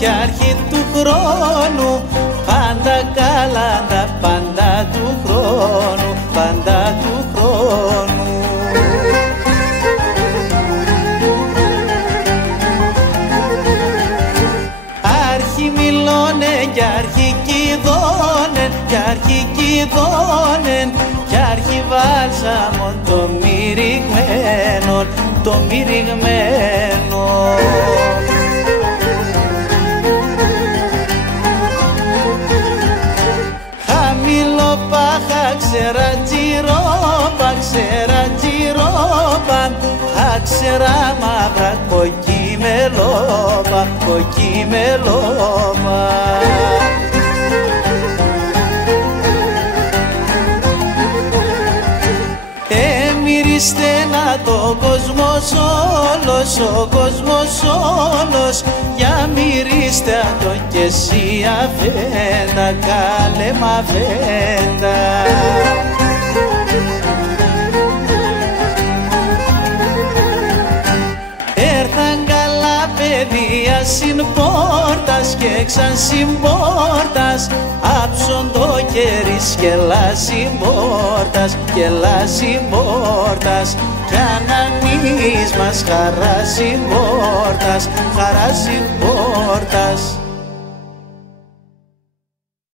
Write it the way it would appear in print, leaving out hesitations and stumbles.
κι αρχή του χρόνου, πάντα καλά τα πάντα του χρόνου, πάντα του χρόνου. Άρχι μιλώνε κι άρχι κηδώνεν, κι άρχι κηδώνεν, κι άρχι βάλσαμον το μυριγμένο, το μυριγμένο. Χαμηλοπάχα ξερατζιρόπαν, ξερατζιρόπαν, άξερα μαύρα κοκκιμελόπα, κοκκιμελόπα. Μυρίστε να το κόσμος όλος, ο κόσμος όλος, για μυρίστε το κι εσύ αφέντα, καλέ μ' αφέντα. Έρθαν καλά παιδεία συν πόρτας και εξαν συμπόρτας, άψον το κέρι σκελά συμπόρτας, σκελά συμπόρτας, κι ανανείς μας χαρά συμπόρτας, χαρά συμπόρτας.